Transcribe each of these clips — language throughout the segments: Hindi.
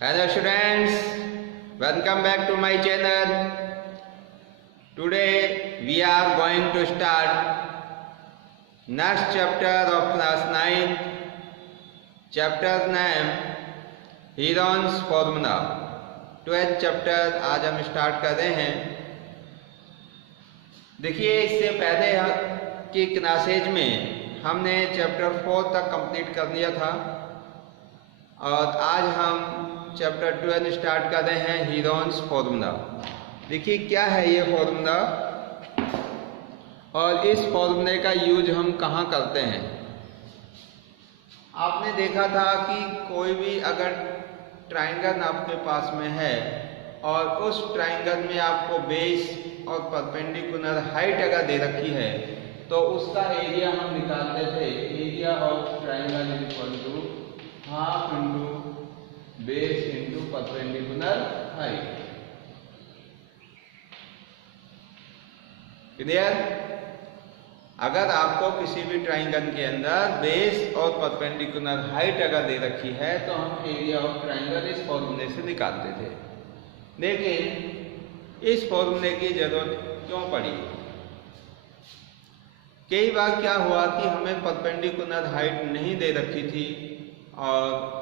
Hello students, welcome back to my channel. Today we are going to start next chapter of class 9. Chapter name Heron's Formula. 12th chapter आज हम स्टार्ट कर रहे हैं. देखिए इससे पहले की क्लासेज में हमने चैप्टर 4 तक कंप्लीट कर लिया था और आज हम चैप्टर 12 स्टार्ट कर रहे हैं हीरोन्स फॉर्मूला. देखिए क्या है ये फॉर्मूला और इस फॉर्मूले का यूज हम कहाँ करते हैं. आपने देखा था कि कोई भी अगर ट्रायंगल आपके पास में है और उस ट्रायंगल में आपको बेस और परपेंडिकुलर हाइट अगर दे रखी है तो उसका एरिया हम निकालते थे. Area of triangle is equal to half into base into perpendicular height. Clear. अगर आपको किसी भी ट्रायंगल के अंदर बेस और परपेंडिकुलर हाइट अगर दे रखी है तो हम एरिया ऑफ ट्रायंगल इस फॉर्मूले से निकालते थे. लेकिन इस फॉर्मूले की जरूरत क्यों पड़ी. कई बार क्या हुआ कि हमें परपेंडिकुलर हाइट नहीं दे रखी थी और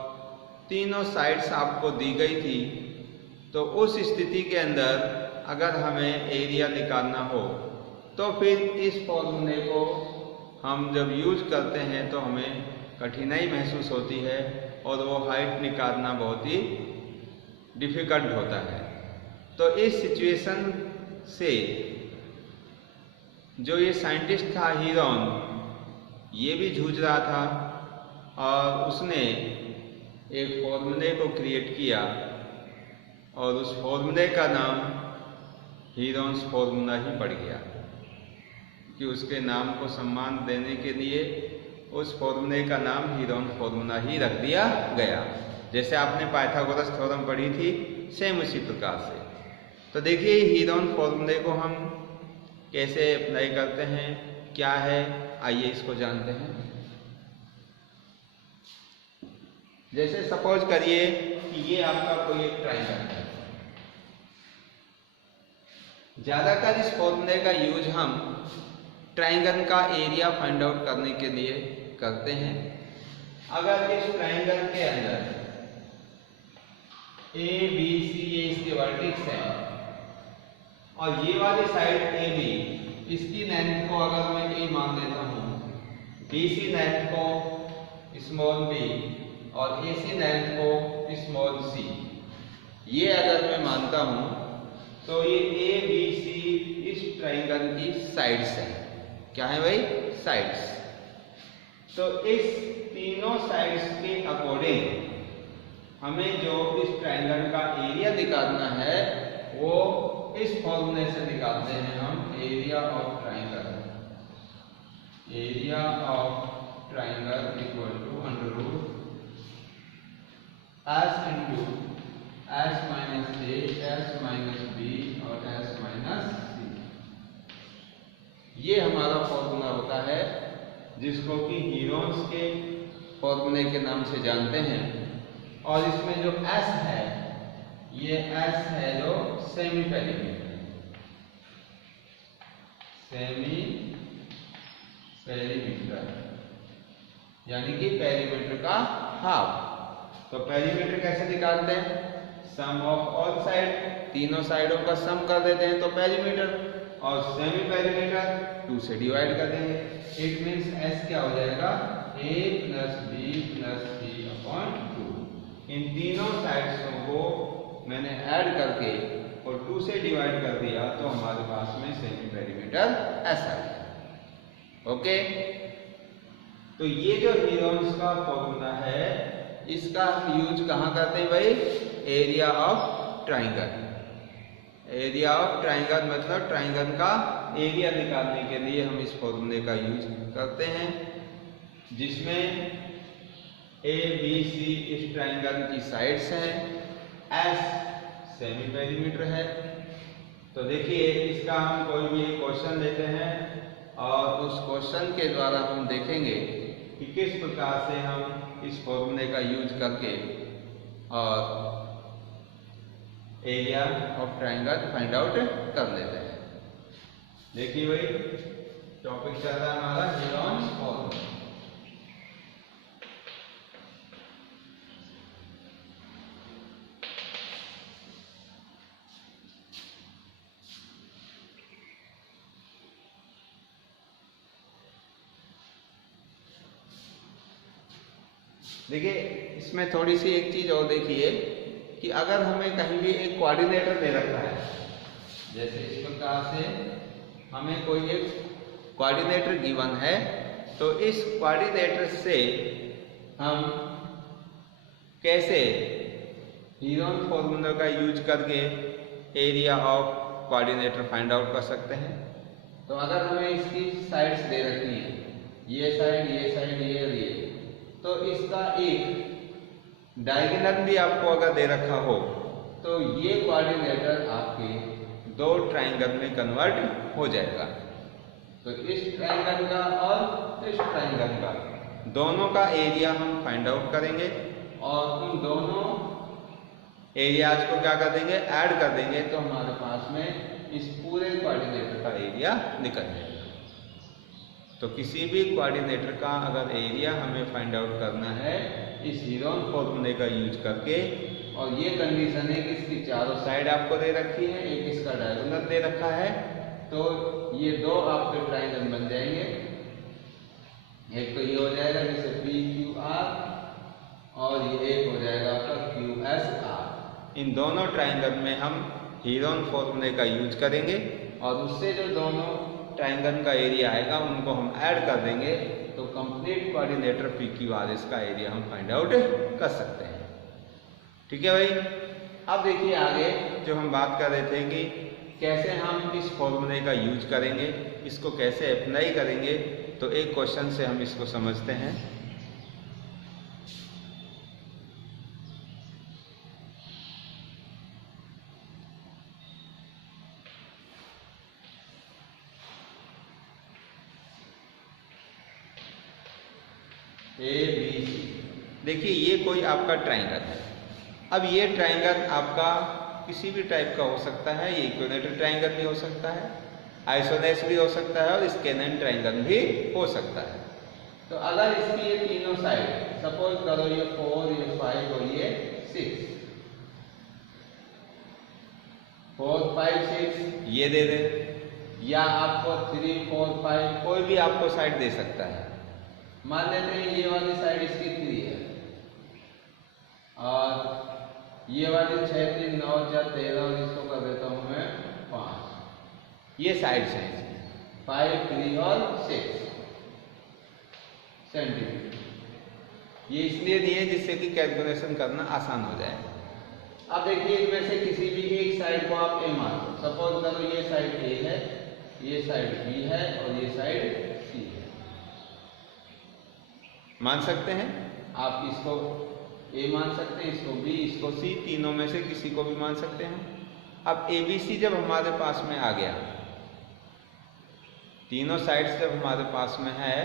तीनों साइड्स आपको दी गई थी. तो उस स्थिति के अंदर अगर हमें एरिया निकालना हो तो फिर इस फॉर्मूले को हम जब यूज करते हैं तो हमें कठिनाई महसूस होती है और वो हाइट निकालना बहुत ही डिफ़िकल्ट होता है. तो इस सिचुएशन से जो ये साइंटिस्ट था हीरोन, ये भी जूझ रहा था और उसने एक फॉर्मूले को क्रिएट किया और उस फॉर्मूले का नाम हीरोन्स फॉर्मूला ही पड़ गया कि उसके नाम को सम्मान देने के लिए उस फॉर्मूले का नाम हीरोन फॉर्मूला ही रख दिया गया. जैसे आपने पाइथागोरस थ्योरम पढ़ी थी सेम उसी प्रकार से. तो देखिए हीरोन फॉर्मूले को हम कैसे अप्लाई करते हैं, क्या है, आइए इसको जानते हैं. जैसे सपोज करिए कि ये आपका कोई एक ट्रायंगल है. ज्यादातर इस फॉर्मूले का यूज हम ट्रायंगल का एरिया फाइंड आउट करने के लिए करते हैं. अगर इस ट्रायंगल के अंदर ए बी सी ये इसके वर्टेक्स हैं और ये वाली साइड ए बी, इसकी लेंथ को अगर मैं ए मान लेता हूँ, बी सी लेंथ को स्मॉल बी और ए सी लेंथ को स्मॉल सी, ये अगर मैं मानता हूँ तो ये ए बी सी इस ट्रायंगल की साइड्स हैं. क्या है भाई? साइड्स. तो इस तीनों साइड्स के अकॉर्डिंग हमें जो इस ट्रायंगल का एरिया निकालना है वो इस फॉर्मूले से निकालते हैं हम. Area of triangle, area of triangle equal to under root S into S minus A S minus B और एस माइनस सी. ये हमारा फॉर्मूला होता है जिसको कि हीरोन्स के फॉर्मूले के नाम से जानते हैं. और इसमें जो एस है ये एस है जो सेमी पेरीमीटर, सेमी पेरीमीटर यानी कि पेरीमीटर का हाफ. तो पेरीमीटर कैसे निकालते हैं? सम ऑफ ऑल साइड, तीनों साइडों का सम कर देते हैं तो पेरीमीटर, और सेमी पेरीमीटर 2 से डिवाइड कर देंगे. इट मीन्स एस क्या हो जाएगा? ए plus b plus c upon 2. इन तीनों साइड्स को मैंने ऐड करके और 2 से डिवाइड कर दिया तो हमारे पास में सेमी पेरीमीटर ऐसा है. ओके. तो ये जो हीरोन्स का फॉर्मूला है इसका यूज कहाँ करते हैं भाई? Area of triangle. Area of triangle मतलब ट्रायंगल का एरिया निकालने के लिए हम इस फॉर्मूले का यूज करते हैं जिसमें ए बी सी इस ट्रायंगल की साइड्स हैं, एस सेमी पेरीमीटर है. तो देखिए इसका हम कोई भी क्वेश्चन लेते हैं और उस क्वेश्चन के द्वारा हम देखेंगे कि किस प्रकार से हम इस फॉर्मूले का यूज करके और area of triangle find out कर लेते हैं। देखिए भाई टॉपिक चल रहा है हमारा हीरोन्स फॉर्मूला। देखिए इसमें थोड़ी सी एक चीज और देखिए कि अगर हमें कहीं भी एक कोऑर्डिनेटर दे रखा है, जैसे इस प्रकार से हमें कोई एक कोऑर्डिनेटर गिवन है, तो इस कोऑर्डिनेटर से हम कैसे हीरोन फॉर्मूला का यूज करके area of coordinator find out कर सकते हैं। तो अगर हमें इसकी साइड्स दे रखी है, ये साइड, ये साइड, ये, तो इसका एक डायगोनल भी आपको अगर दे रखा हो तो ये कोऑर्डिनेटर आपके दो ट्राइंगल में कन्वर्ट हो जाएगा। तो इस ट्राइंगल का और इस ट्राइंगल का दोनों का एरिया हम फाइंड आउट करेंगे और उन दोनों एरियाज को क्या कर देंगे, ऐड कर देंगे, तो हमारे पास में इस पूरे कोऑर्डिनेटर का एरिया निकल जाएगा। तो किसी भी कोऑर्डिनेटर का अगर एरिया हमें फाइंड आउट करना है इस हीरोन फॉर्मूले का यूज करके, और ये कंडीशन है कि इसकी चारों साइड आपको दे रखी है, एक इसका डायगोनल दे रखा है, तो ये दो आपके ट्राइंगल बन जाएंगे। एक तो ये हो जाएगा जैसे PQR और ये एक हो जाएगा आपका QSR। इन दोनों ट्राइंगल में हम हीरोन फॉर्मूले का यूज करेंगे और उससे जो दोनों ट्राइंगल का एरिया आएगा उनको हम ऐड कर देंगे, तो कंप्लीट कोऑर्डिनेटर PQR का एरिया हम फाइंड आउट कर सकते हैं। ठीक है भाई। अब देखिए आगे जो हम बात कर रहे थे कि कैसे हम इस फॉर्मूले का यूज करेंगे, इसको कैसे अप्लाई करेंगे, तो एक क्वेश्चन से हम इसको समझते हैं। ABC, देखिए ये कोई आपका ट्राइंगल है। अब ये ट्राइंगल आपका किसी भी टाइप का हो सकता है, ये इक्विलेटरल ट्राइंगल भी हो सकता है, आइसोसेलेस भी हो सकता है और स्केलन ट्राइंगल भी हो सकता है। तो अगर इसकी ये तीनों साइड, सपोज करो ये 4, ये 5 और ये 6, 4, 5, 6 ये दे दे, या आपको 3, 4, 5 कोई भी आपको साइड दे सकता है। मान लेते हैं ये वाली साइड इसकी 3 है और ये वाली 6, 3, 9, 4, 13 और इसको कर देता हूं मैं 5। ये साइड है 5, 3 और 6 सेंटीमीटर। ये इसलिए दिए जिससे कि कैलकुलेशन करना आसान हो जाए। अब देखिए इनमें से किसी भी एक साइड को आप A मान लो। सपोज करो ये साइड A है, ये साइड B है और ये साइड C है। मान सकते हैं आप, इसको A मान सकते हैं, इसको B, इसको C, तीनों में से किसी को भी मान सकते हैं। अब ABC जब हमारे पास में आ गया, तीनों साइड्स जब हमारे पास में है,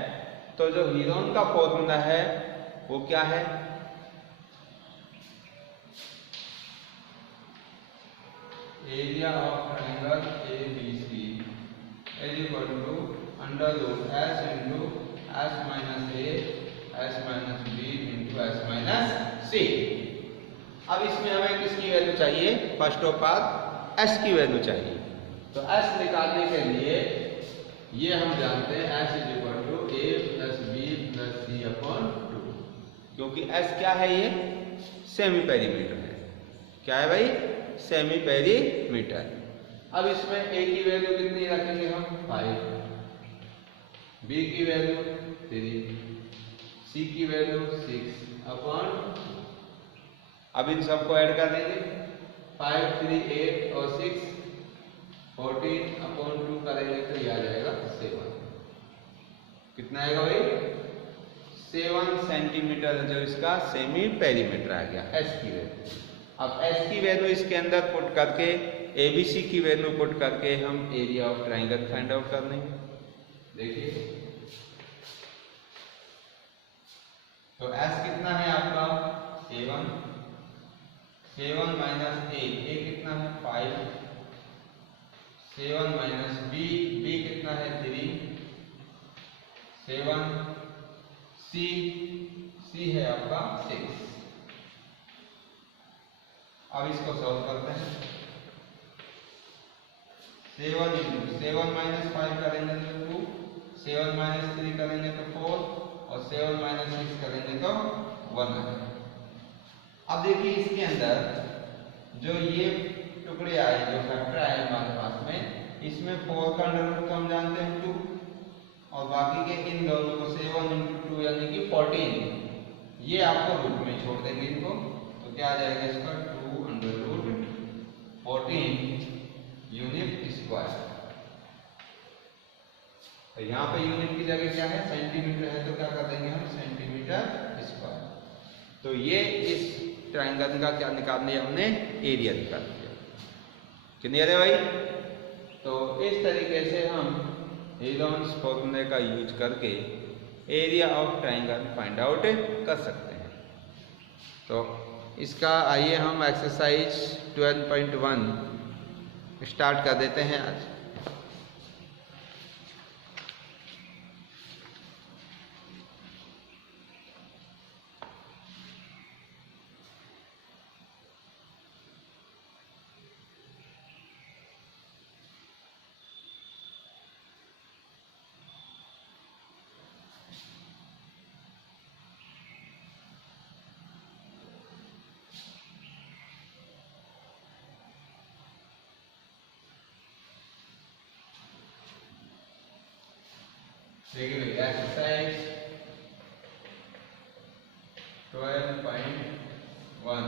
तो जो हीरोन का फॉर्मूला है वो क्या है, area of triangle ABC is equal to under root S into S minus A S minus B into S minus C। अब इसमें हमें किसकी वैल्यू चाहिए, फर्स्ट ऑफ ऑल S की वैल्यू चाहिए। तो S निकालने के लिए ये हम जानते हैं S is equal to A plus B plus C upon 2, क्योंकि S क्या है, ये सेमी पेरीमीटर है। क्या है भाई, सेमी पेरीमीटर। अब इसमें A की वैल्यू कितनी रखेंगे हम, 5, B की वैल्यू 3, C की वैल्यू 6 अपॉन, अब इन सबको ऐड कर देंगे, 5, 3, 8 और 6 14 अपॉन 2 करेंगे तो ये आ जाएगा 7। कितना आएगा भाई, 7 सेंटीमीटर जो इसका सेमी पेरीमीटर आ गया S की वैल्यू। अब S की वैल्यू इसके अंदर पुट करके ABC की वैल्यू पुट करके हम area of triangle find out कर लेंगे। देखिए तो S कितना है आपका 7, ए कितना है 5, 7 माइनस बी, बी कितना है 3, 7, सी, सी है आपका 6। अब इसको सॉल्व करते हैं। 7 माइनस 5 करेंगे तो 2, 7 माइनस 3 करेंगे तो 4 और 7 माइनस 6 करेंगे तो 1 है। अब देखिए इसके अंदर जो ये टुकड़े आए, जो फैक्टर आए हमारे पास में, इसमें 4 का अंडर रूट तो हम जानते हैं 2, और बाकी के इन दोनों को 7 × 2 यानी कि 14, ये आपको रूट में छोड़ देंगे इनको, तो क्या आ जाएगा इसका 2 अंडर रूट 14 यूनिट स्क्वायर। तो यहाँ पे यूनिट की जगह क्या है, सेंटीमीटर है, तो क्या कर देंगे हम सेंटीमीटर स्क्वायर। तो ये इस ट्रायंगल का क्या निकाल लिया हमने, एरिया निकाल लिया। क्लियर है भाई? तो इस तरीके से हम हेरोन्स फॉर्मूले का यूज करके area of triangle find out कर सकते हैं। तो इसका आइए हम एक्सरसाइज 12.1 स्टार्ट कर देते हैं आज। देखिए एक्सरसाइज 12.1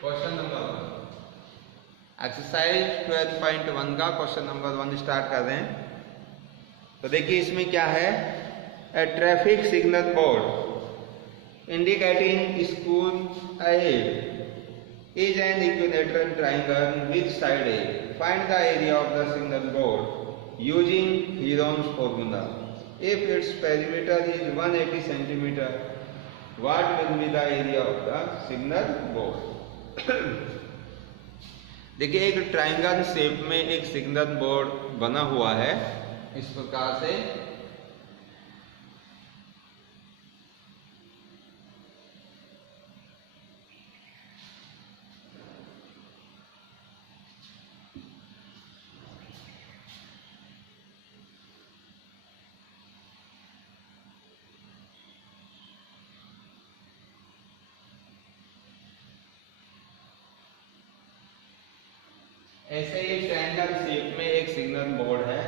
क्वेश्चन नंबर 1। एक्सरसाइज 12.1 का क्वेश्चन नंबर 1 स्टार्ट कर रहे हैं। तो देखिए इसमें क्या है, a traffic signal board indicating school ahead is an equilateral triangle with side a, find the area of the signal board using Heron's formula. If its perimeter is 180 cm, what will be the area of the signal board? देखिए एक ट्रायंगल शेप में एक सिग्नल बोर्ड बना हुआ है इस प्रकार से। ऐसे ही ट्रायंगल शेप में एक सिग्नल बोर्ड है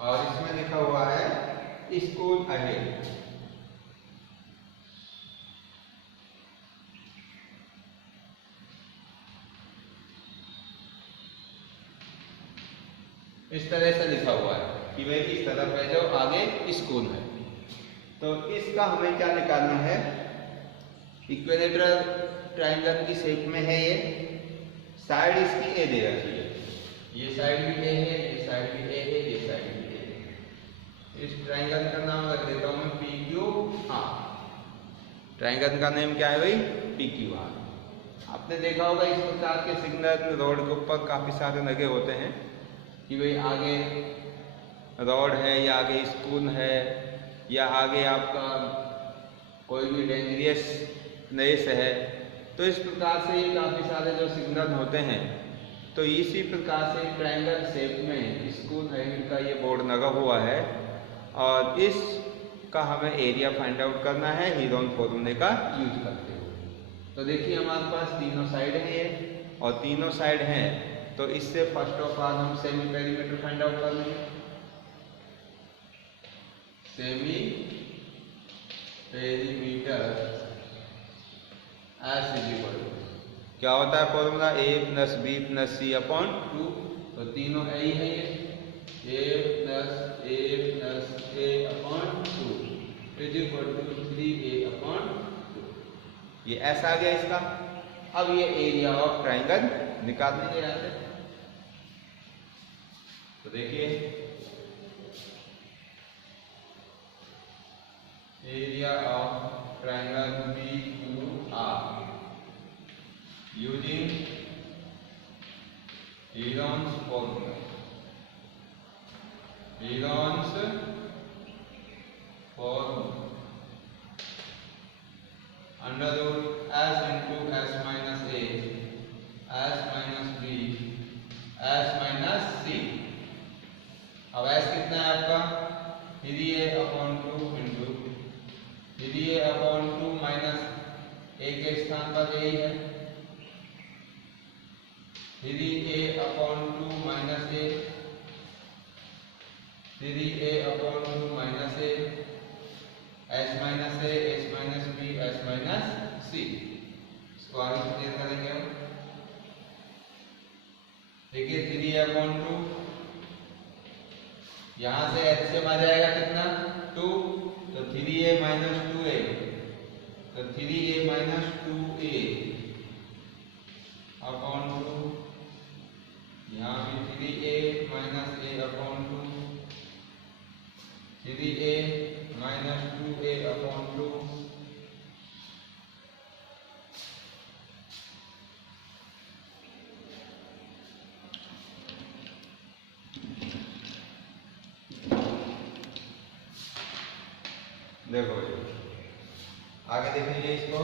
और इसमें लिखा हुआ है स्कूल अहेड। इस तरह से लिखा हुआ है कि भाई इस तरफ है जो आगे स्कूल है। तो इसका हमें क्या निकालना है, इक्विलेटरल ट्रायंगल की शेप में है ये, साइड इसकी ए दे रखी है, ये साइड भी ए है, ये साइड भी ए है, ये साइड भी ए है। इस ट्रायंगल का नाम रख देता हूं मैं PQR। ट्रायंगल का नेम क्या है भाई, PQR। आपने देखा होगा इस प्रकार के सिग्नल रोड के ऊपर काफी सारे लगे होते हैं कि भाई आगे रोड है या आगे स्कूल है या आगे आपका कोई भी डेंजरियस प्लेस है। तो इस प्रकार से ये काफ़ी सारे जो सिग्नल होते हैं, तो इसी प्रकार से ट्रायंगल शेप में स्कूल अहेड का ये बोर्ड लगा हुआ है और इसका हमें एरिया फाइंड आउट करना है हीरोन फॉर्मूले का यूज करते हुए। तो देखिए हमारे पास तीनों साइड हैं ये, और तीनों साइड हैं तो इससे फर्स्ट ऑफ ऑल हम सेमी पेरीमीटर फाइंड आउट कर लेंगे। Semi perimeter s is equal to क्या होता है formula, a plus b plus c upon 2। तो तीनों ए ही है, ये a plus a upon 2 is equal to 3a upon 2। ये ऐसा आ गया इसका। अब ये एरिया ऑफ ट्रायंगल निकाल देंगे यहाँ से। तो देखिए area of triangle PQR using Heron's formula. Heron's formula under root s into s minus a, s minus b, s minus c. अब s कितना है आपका? 3a upon 2 into 3a upon 2 minus a के स्थान पर a है 3a upon 2 minus a 3a upon 2 minus a s minus a s minus b s minus c। इसको आगे क्लियर करेंगे हम। देखिए 3a अपॉन 2 यहां से एचसीएम आ जाएगा कितना 2 तो 3a माइनस 2a तो 3a माइनस 2a अपॉन 2 यहाँ भी 3a minus a upon 2 3a minus 2a upon 2 देखो जी आगे देख लीजिए इसको।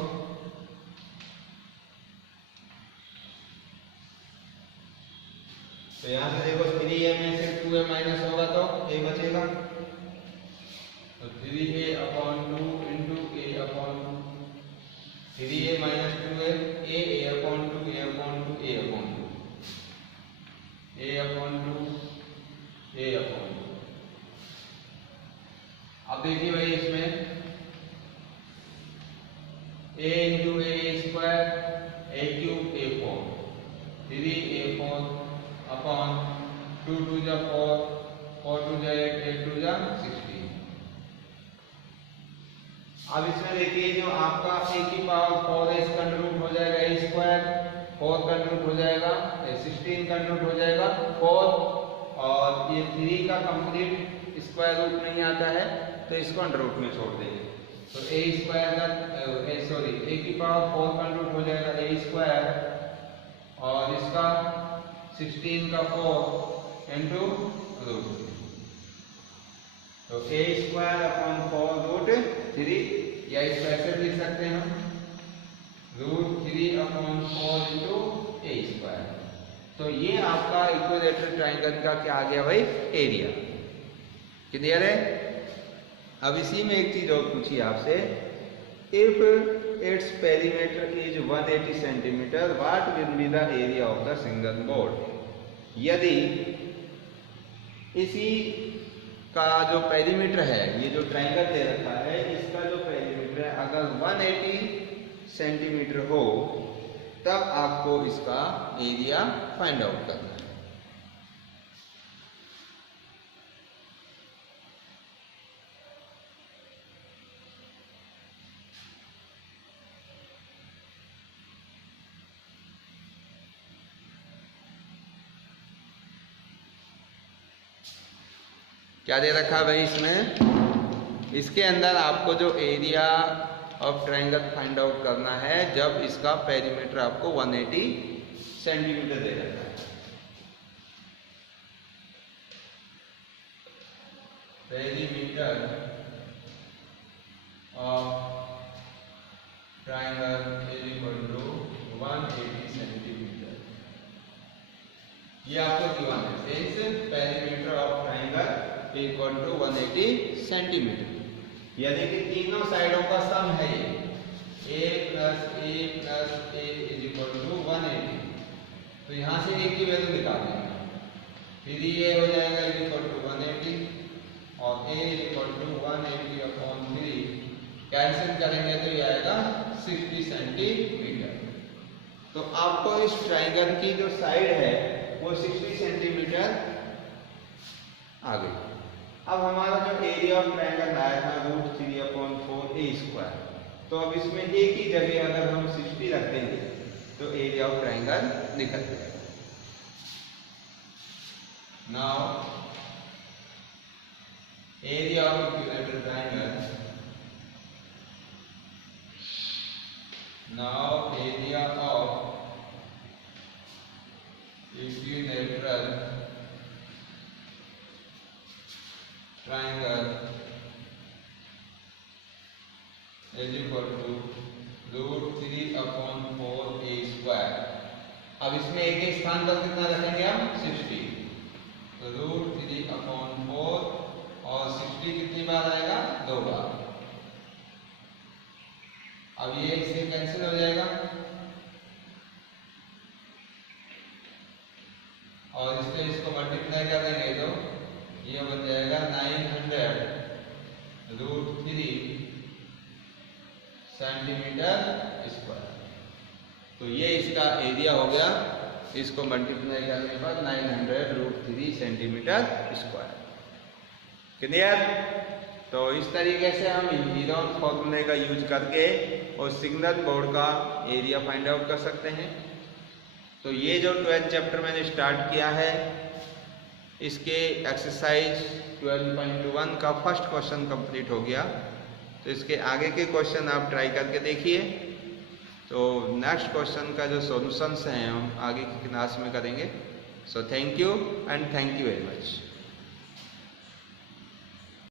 तो यहां से देखो 3a में से 2a माइनस होगा तो a बचेगा तो 3a upon 2 into a upon 2 3a minus 2a a upon 2 a upon 2 a upon 2 a upon 2 a upon 2। अब देखिए भाई इसमें a into a square a cube a 4 3a4 upon 2 2 जा 4 4 2 जा 8 8 2 जा 16। अब इसमें देखिए जो आपका a की पावर 4 है इसका रूट हो जाएगा a स्क्वायर 4 का रूट हो जाएगा 16 का रूट हो जाएगा 4 और ये 3 का कंप्लीट स्क्वायर रूट नहीं आता है तो इसको अंडर रूट में छोड़ देंगे तो a स्क्वायर का सॉरी a की पावर 4 का रूट हो जाएगा a स्क्वायर और इसका 16 का 4 इंटू रूट तो a स्क्वायर अपॉन 4 रूट 3 या इस ऐसे लिख सकते हैं हम root 3 upon 4 into a square. तो ये आपका इक्विलैटरल ट्रायंगल का क्या आ गया भाई एरिया। क्लियर है। अब इसी में एक चीज और पूछी आपसे if its perimeter is 180 centimetre what will be the area of the single board. यदि इसी का जो पेरीमीटर है ये जो ट्रायंगल दे रखा है इसका जो पेरीमीटर है अगर 180 सेंटीमीटर हो तब आपको इसका एरिया फाइंड आउट करना है। क्या दे रखा है भाई इसमें इसके अंदर आपको जो area of triangle find out करना है जब इसका पेरीमीटर आपको 180 सेंटीमीटर दे रखा है। Perimeter of triangle is equal to 180 centimetre. ये आपको गिवन है since perimeter of triangle equal to 180 centimetre. यानी कि तीनों साइडों का सम है ये a plus a is equal to 180। तो यहां से a की वैल्यू निकाल देंगे फिर ये हो जाएगा इज इक्वल टू 180 और a is equal to 180 upon 3 cancel करेंगे तो ये आएगा 60 सेंटीमीटर। तो आपको इस ट्रायंगल की जो साइड है वो 60 सेंटीमीटर आ गई। अब हमारा जो एरिया ऑफ ट्रायंगल आया था √3/4 a स्क्वायर तो अब इसमें a की जगह अगर हम 60 रख देंगे तो एरिया ऑफ ट्रायंगल निकल जाएगा। Now area of equilateral triangle now area of is equal to √3/4a²। अब इसमें एक एक स्थान पर कितना रखेंगे हम 60, तो √3/4 और 60 कितनी बार आएगा 2 बार। अब ये इससे कैंसिल हो जाएगा और इससे इसको मल्टीप्लाई कर देंगे तो ये बन जाएगा 900√3 सेंटीमीटर स्क्वायर। तो ये इसका एरिया हो गया, इसको मल्टीप्लाई करने पर 900√3 सेंटीमीटर स्क्वायर। क्लियर? तो इस तरीके से हम हीरोन फॉर्मूले का यूज करके और सिग्नल बोर्ड का एरिया फाइंड आउट कर सकते हैं। तो ये जो 12th चैप्टर मैंने स्टार्ट किया है, इसके एक्सरसाइज 12.1 का फर्स्ट क्वेश्चन कंप्लीट हो गया। तो इसके आगे के क्वेश्चन आप ट्राई करके देखिए। तो नेक्स्ट क्वेश्चन का जो सॉल्यूशंस हैं हम आगे की क्लास में करेंगे। So thank you and thank you very much.